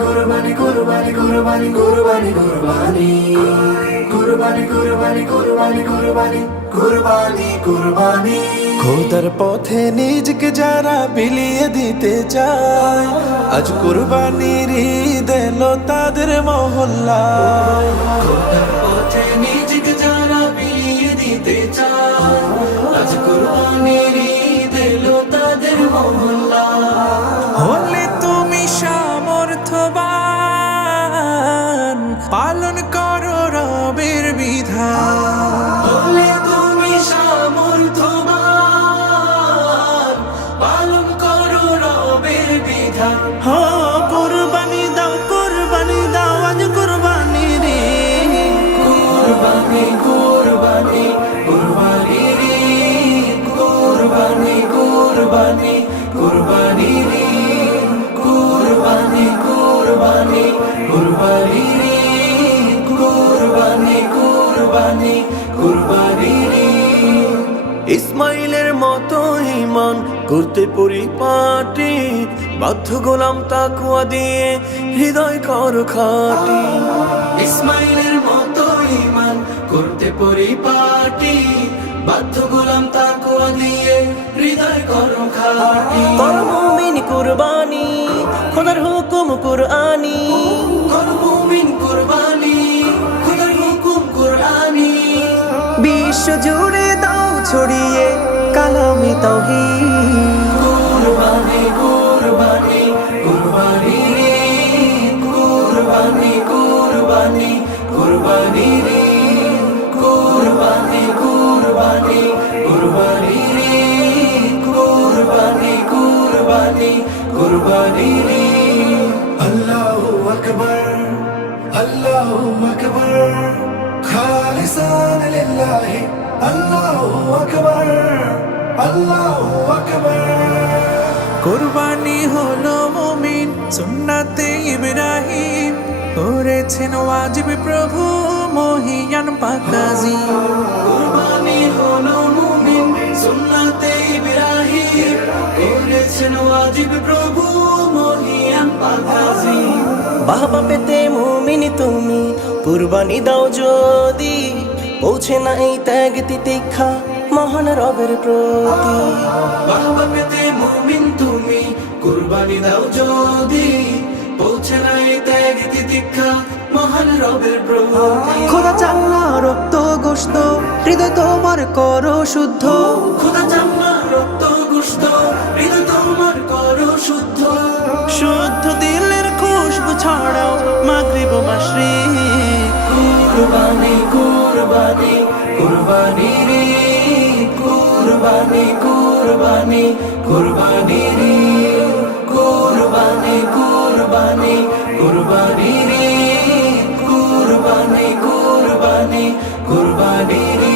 কুরবানি কুরবানি কুরবানি কুরবানি কুরবানি কুরবানি কুরবানি কুরবানি কুরবানি কুরবানি কুরবানি খোদার পথে নিজকে যারা বিলিয়ে দিতে চায়, আজ কুরবানির ঈদ এলো তাদের মহল্লায়। খোদার পথে নিজকে যারা বিলিয়ে দিতে চায়, আজ কুরবানির ঈদ এলো তাদের মহল্লায়। হলে তুমি সামর্থ্যবান, পালন করো রবের বিধান। হলে তুমি সামর্থ্যবান, পালন করো রবের বিধান। কুরবানি দাও আজ কুরবানি রে। কুরবানি কুরবানি কুরবানি রে, কুরবানি কুরবানি কুরবানি রে, কুরবানি কুরবানি কুরবানি রে, কুরবানি কুরবানি কুরবানি রে। ইসমাইলের মতো ঈমান করতে পরিপাটি, বাধ্য গোলাম তাকওয়া দিয়ে হৃদয় কর খাটি। ইসমাইলের মতো ঈমান করতে পরিপাটি, বাধ্য গোলাম তাকওয়া দিয়ে হৃদয় করো খাটি। কর মুমিন কুরবানি, খোদার হুকুম কুরআনি। কর মুমিন কুরবানি, খোদার হুকুম কুরআনি। বিশ্ব জুড়ে দাও ছড়িয়ে কালামে তাওহীদ। কুরবানি কুরবানি কুরবানি রে, কুরবানি কুরবানি কুরবানি রে, কুরবানি কুরবানি কুরবানি রে, কুরবানি কুরবানি কুরবানি রে। আল্লাহু আকবার আল্লাহু আকবার খালিসান লিল্লাহি আল্লাহু আকবার আল্লাহু আকবার। কুরবানি হলো মুমিন সুন্নাতে ইব্রাহিম, করেছেন ওয়াজিব প্রভু মহিয়ান পাকাজি। কুরবানি হলো মুমিন সুন্নাতে ইব্রাহিম, করেছেন ওয়াজিব প্রভু মহিয়ান পাকাজি। বাবা পেতে মুমিন তুমি কুরবানি দাও যদি, পৌঁছে না এই ত্যাগ তিতিক্ষা মহান রবের প্রতি। বাহবা পেতে মুমিন তুমি কুরবানি দাও যদি, পৌঁছে নাই ত্যাগ তিতিক্ষা মহান রবের প্রতি। খোদা চাল্লা রক্ত গোশত হৃদয় তোমার করো শুদ্ধ। খোদা চাম্মা রক্ত গোশত হৃদয় তোমার করো শুদ্ধ। শুদ্ধ দিলের খুশবু ছড়াও মাগরিব মাশরিক। কুরবানি কুরবানি কুরবানি রে, কুরবানি কুরবানি কুরবানি রে, কুরবানি কুরবানি কুরবানি রে, কুরবানি কুরবানি কুরবানি রে।